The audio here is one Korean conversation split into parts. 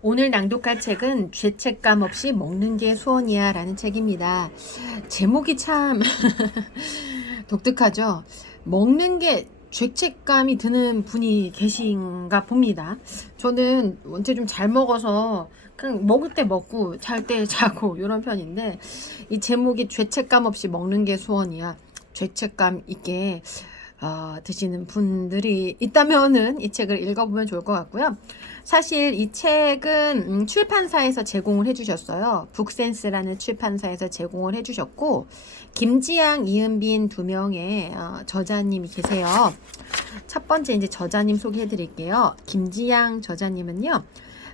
오늘 낭독할 책은 죄책감 없이 먹는 게 소원이야 라는 책입니다. 제목이 참 독특하죠. 먹는 게 죄책감이 드는 분이 계신가 봅니다. 저는 원체 좀 잘 먹어서 그냥 먹을 때 먹고 잘 때 자고 이런 편인데, 이 제목이 죄책감 없이 먹는 게 소원이야. 죄책감 있게 드시는 분들이 있다면은 이 책을 읽어보면 좋을 것 같고요. 사실 이 책은 출판사에서 제공을 해주셨어요. 북센스라는 출판사에서 제공을 해주셨고, 김지양, 이은빈 두 명의 저자님이 계세요. 첫 번째 이제 저자님 소개해드릴게요. 김지양 저자님은요,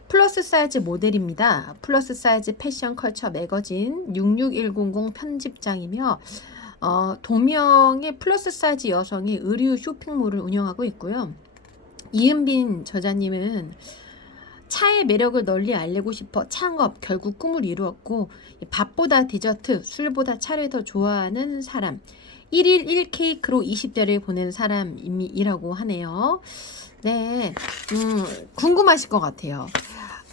플러스 사이즈 모델입니다. 플러스 사이즈 패션 컬처 매거진 66100 편집장이며, 동명의 플러스 사이즈 여성이 의류 쇼핑몰을 운영하고 있고요. 이은빈 저자님은 차의 매력을 널리 알리고 싶어 창업, 결국 꿈을 이루었고, 밥보다 디저트, 술보다 차를 더 좋아하는 사람, 1일 1케이크로 20대를 보낸 사람이라고 하네요. 네, 궁금하실 것 같아요.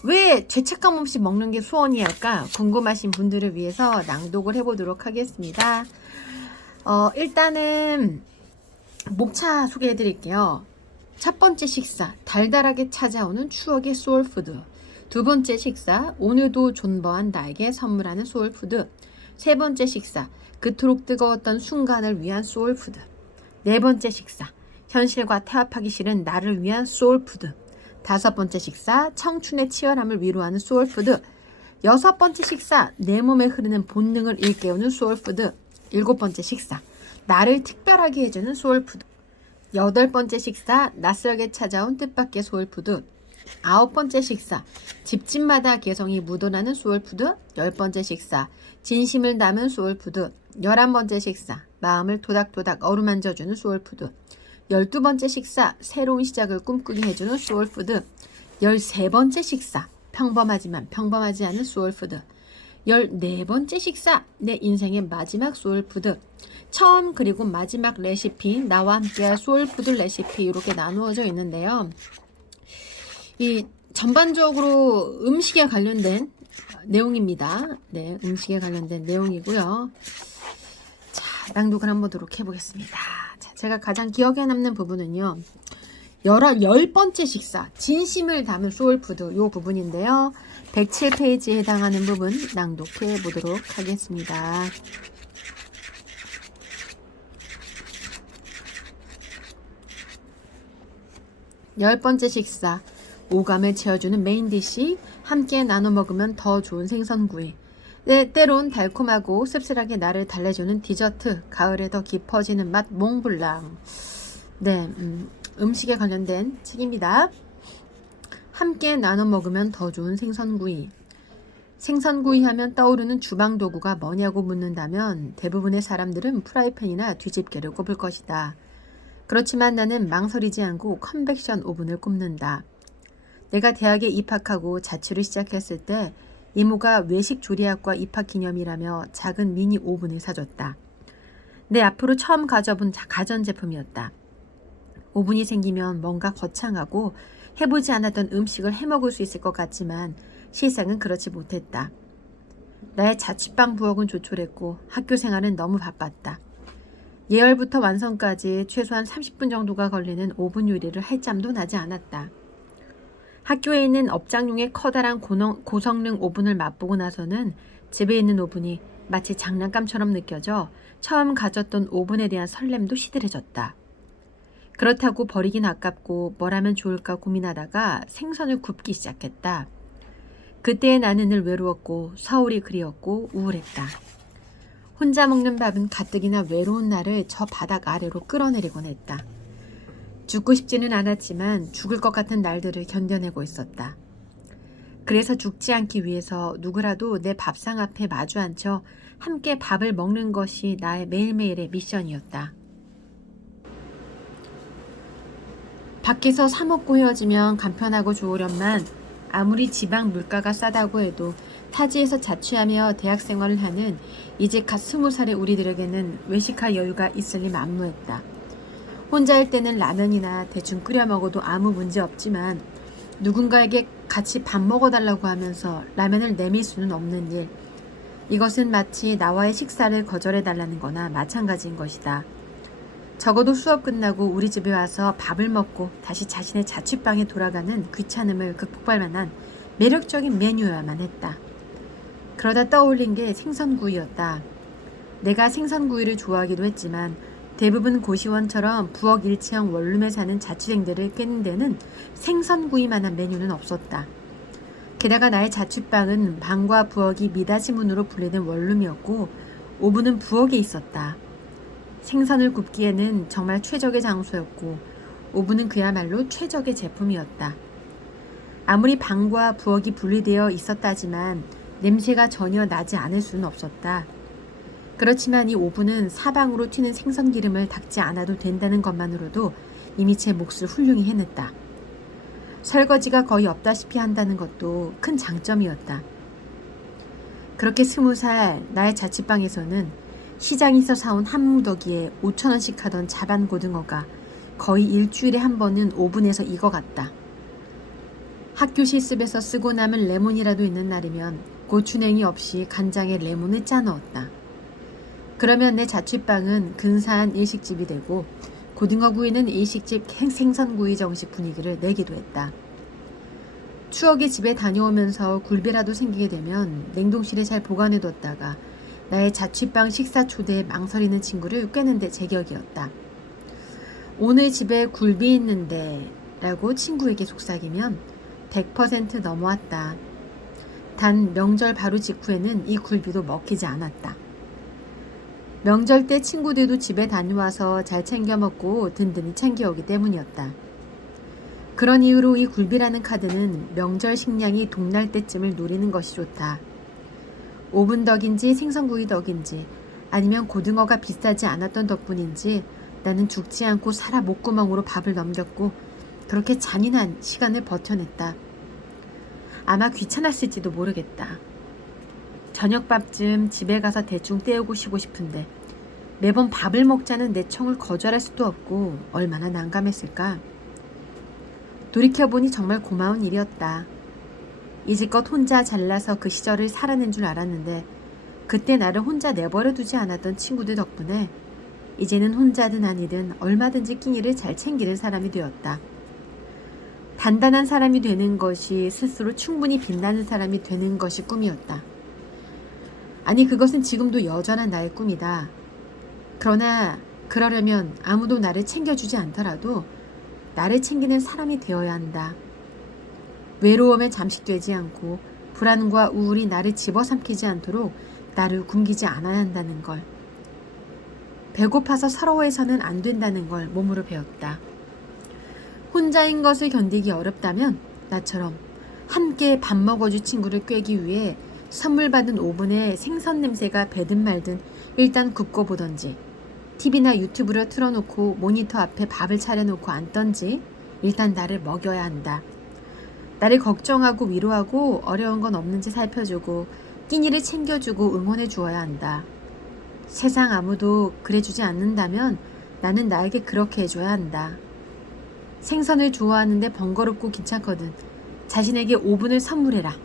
왜 죄책감 없이 먹는 게 소원이 할까? 궁금하신 분들을 위해서 낭독을 해보도록 하겠습니다. 일단은 목차 소개해 드릴게요. 첫 번째 식사, 달달하게 찾아오는 추억의 소울푸드. 두 번째 식사, 오늘도 존버한 나에게 선물하는 소울푸드. 세 번째 식사, 그토록 뜨거웠던 순간을 위한 소울푸드. 네 번째 식사, 현실과 태합하기 싫은 나를 위한 소울푸드. 다섯 번째 식사, 청춘의 치열함을 위로하는 소울푸드. 여섯 번째 식사, 내 몸에 흐르는 본능을 일깨우는 소울푸드. 일곱 번째 식사, 나를 특별하게 해주는 소울푸드. 여덟 번째 식사, 낯설게 찾아온 뜻밖의 소울푸드. 아홉 번째 식사, 집집마다 개성이 묻어나는 소울푸드. 열 번째 식사, 진심을 담은 소울푸드. 11번째 식사, 마음을 토닥토닥 어루만져주는 소울푸드. 12번째 식사, 새로운 시작을 꿈꾸게 해주는 소울푸드. 13번째 식사, 평범하지만 평범하지 않은 소울푸드. 14번째 식사, 내 인생의 마지막 소울푸드. 처음 그리고 마지막 레시피, 나와 함께할 소울푸드 레시피, 이렇게 나누어져 있는데요. 이 전반적으로 음식에 관련된 내용입니다. 네, 음식에 관련된 내용이고요. 자, 낭독을 한번 보도록 해보겠습니다. 자, 제가 가장 기억에 남는 부분은요, 10번째 식사, 진심을 담은 소울푸드, 요 부분인데요. 107페이지에 해당하는 부분 낭독해 보도록 하겠습니다. 열 번째 식사, 오감을 채워주는 메인 디시, 함께 나눠 먹으면 더 좋은 생선구이. 네, 때론 달콤하고 씁쓸하게 나를 달래주는 디저트, 가을에 더 깊어지는 맛 몽블랑. 네, 음식에 관련된 책입니다. 함께 나눠 먹으면 더 좋은 생선구이. 생선구이 하면 떠오르는 주방 도구가 뭐냐고 묻는다면 대부분의 사람들은 프라이팬이나 뒤집개를 꼽을 것이다. 그렇지만 나는 망설이지 않고 컨벡션 오븐을 꼽는다. 내가 대학에 입학하고 자취를 시작했을 때 이모가 외식 조리학과 입학 기념이라며 작은 미니 오븐을 사줬다. 내 앞으로 처음 가져본 가전제품이었다. 오븐이 생기면 뭔가 거창하고 해보지 않았던 음식을 해먹을 수 있을 것 같지만 실상은 그렇지 못했다. 나의 자취방 부엌은 조촐했고 학교 생활은 너무 바빴다. 예열부터 완성까지 최소한 30분 정도가 걸리는 오븐 요리를 할 짬도 나지 않았다. 학교에 있는 업장용의 커다란 고성능 오븐을 맛보고 나서는 집에 있는 오븐이 마치 장난감처럼 느껴져 처음 가졌던 오븐에 대한 설렘도 시들해졌다. 그렇다고 버리긴 아깝고 뭘 하면 좋을까 고민하다가 생선을 굽기 시작했다. 그때의 나는 늘 외로웠고 서울이 그리웠고 우울했다. 혼자 먹는 밥은 가뜩이나 외로운 나를 저 바닥 아래로 끌어내리곤 했다. 죽고 싶지는 않았지만 죽을 것 같은 날들을 견뎌내고 있었다. 그래서 죽지 않기 위해서 누구라도 내 밥상 앞에 마주 앉혀 함께 밥을 먹는 것이 나의 매일매일의 미션이었다. 밖에서 사 먹고 헤어지면 간편하고 좋으련만 아무리 지방 물가가 싸다고 해도 타지에서 자취하며 대학생활을 하는 이제 갓 20살의 우리들에게는 외식할 여유가 있을 리 만무했다. 혼자일 때는 라면이나 대충 끓여 먹어도 아무 문제 없지만 누군가에게 같이 밥 먹어달라고 하면서 라면을 내밀 수는 없는 일. 이것은 마치 나와의 식사를 거절해달라는 거나 마찬가지인 것이다. 적어도 수업 끝나고 우리 집에 와서 밥을 먹고 다시 자신의 자취방에 돌아가는 귀찮음을 극복할 만한 매력적인 메뉴여야만 했다. 그러다 떠올린 게 생선구이였다. 내가 생선구이를 좋아하기도 했지만 대부분 고시원처럼 부엌 일체형 원룸에 사는 자취생들을 꿰는 데는 생선구이만한 메뉴는 없었다. 게다가 나의 자취방은 방과 부엌이 미닫이 문으로 분리된 원룸이었고 오븐은 부엌에 있었다. 생선을 굽기에는 정말 최적의 장소였고 오븐은 그야말로 최적의 제품이었다. 아무리 방과 부엌이 분리되어 있었다지만 냄새가 전혀 나지 않을 수는 없었다. 그렇지만 이 오븐은 사방으로 튀는 생선 기름을 닦지 않아도 된다는 것만으로도 이미 제 몫을 훌륭히 해냈다. 설거지가 거의 없다시피 한다는 것도 큰 장점이었다. 그렇게 20살 나의 자취방에서는 시장에서 사온 한 뭉더기에 5,000원씩 하던 자반 고등어가 거의 일주일에 한 번은 오븐에서 익어갔다. 학교 실습에서 쓰고 남은 레몬이라도 있는 날이면 고추냉이 없이 간장에 레몬을 짜 넣었다. 그러면 내 자취방은 근사한 일식집이 되고 고등어구이는 일식집 생선구이 정식 분위기를 내기도 했다. 추억의 집에 다녀오면서 굴비라도 생기게 되면 냉동실에 잘 보관해뒀다가 나의 자취방 식사 초대에 망설이는 친구를 꿰는데 제격이었다. 오늘 집에 굴비 있는데 라고 친구에게 속삭이면 100% 넘어왔다. 단 명절 바로 직후에는 이 굴비도 먹히지 않았다. 명절 때 친구들도 집에 다녀와서 잘 챙겨 먹고 든든히 챙겨오기 때문이었다. 그런 이유로 이 굴비라는 카드는 명절 식량이 동날 때쯤을 노리는 것이 좋다. 오븐 덕인지 생선구이 덕인지 아니면 고등어가 비싸지 않았던 덕분인지 나는 죽지 않고 살아 목구멍으로 밥을 넘겼고 그렇게 잔인한 시간을 버텨냈다. 아마 귀찮았을지도 모르겠다. 저녁밥쯤 집에 가서 대충 때우고 쉬고 싶은데 매번 밥을 먹자는 내 청을 거절할 수도 없고 얼마나 난감했을까. 돌이켜보니 정말 고마운 일이었다. 이제껏 혼자 잘나서 그 시절을 살아낸 줄 알았는데 그때 나를 혼자 내버려 두지 않았던 친구들 덕분에 이제는 혼자든 아니든 얼마든지 끼니를 잘 챙기는 사람이 되었다. 단단한 사람이 되는 것이 스스로 충분히 빛나는 사람이 되는 것이 꿈이었다. 아니 그것은 지금도 여전한 나의 꿈이다. 그러나 그러려면 아무도 나를 챙겨주지 않더라도 나를 챙기는 사람이 되어야 한다. 외로움에 잠식되지 않고 불안과 우울이 나를 집어삼키지 않도록 나를 굶기지 않아야 한다는 걸. 배고파서 서러워해서는 안 된다는 걸 몸으로 배웠다. 혼자인 것을 견디기 어렵다면 나처럼 함께 밥 먹어줄 친구를 꿰기 위해 선물 받은 오븐에 생선 냄새가 배든 말든 일단 굽고 보던지 TV나 유튜브를 틀어놓고 모니터 앞에 밥을 차려놓고 앉던지 일단 나를 먹여야 한다. 나를 걱정하고 위로하고 어려운 건 없는지 살펴주고 끼니를 챙겨주고 응원해 주어야 한다. 세상 아무도 그래주지 않는다면 나는 나에게 그렇게 해줘야 한다. 생선을 좋아하는데 번거롭고 귀찮거든. 자신에게 오븐을 선물해라.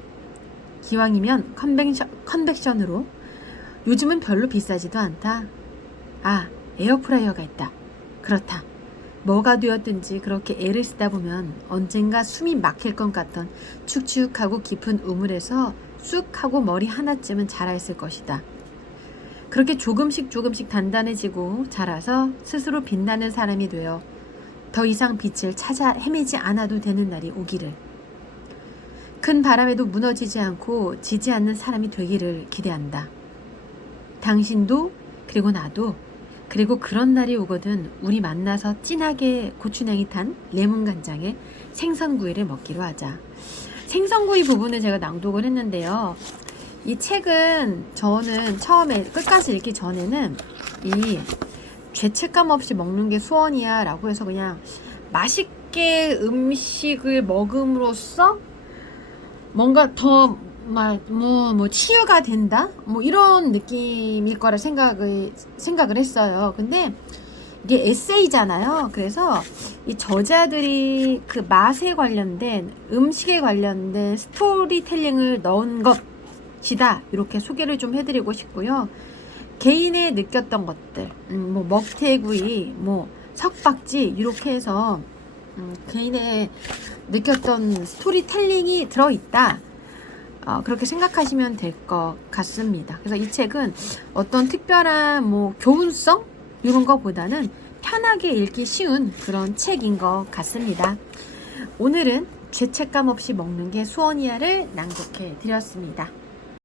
기왕이면 컨벡션으로. 요즘은 별로 비싸지도 않다. 아, 에어프라이어가 있다. 그렇다. 뭐가 되었든지 그렇게 애를 쓰다 보면 언젠가 숨이 막힐 것 같던 축축하고 깊은 우물에서 쑥 하고 머리 하나쯤은 자라있을 것이다. 그렇게 조금씩 단단해지고 자라서 스스로 빛나는 사람이 되어 더 이상 빛을 찾아 헤매지 않아도 되는 날이 오기를. 큰 바람에도 무너지지 않고 지지 않는 사람이 되기를 기대한다. 당신도 그리고 나도 그리고 그런 날이 오거든 우리 만나서 진하게 고추냉이 탄 레몬간장에 생선구이를 먹기로 하자. 생선구이 부분을 제가 낭독을 했는데요. 이 책은 저는 처음에 끝까지 읽기 전에는 이 죄책감 없이 먹는 게 소원이야 라고 해서 그냥 맛있게 음식을 먹음으로써 뭔가 더 치유가 된다? 이런 느낌일 거라 생각을 했어요. 근데 이게 에세이잖아요. 그래서 이 저자들이 그 맛에 관련된, 음식에 관련된 스토리텔링을 넣은 것이다. 이렇게 소개를 좀 해드리고 싶고요. 개인의 느꼈던 것들, 뭐 먹태구이, 뭐 석박지 이렇게 해서 개인의 느꼈던 스토리텔링이 들어있다. 그렇게 생각하시면 될 것 같습니다. 그래서 이 책은 어떤 특별한 뭐 교훈성 이런 거보다는 편하게 읽기 쉬운 그런 책인 것 같습니다. 오늘은 죄책감 없이 먹는 게 수원이야를 낭독해 드렸습니다.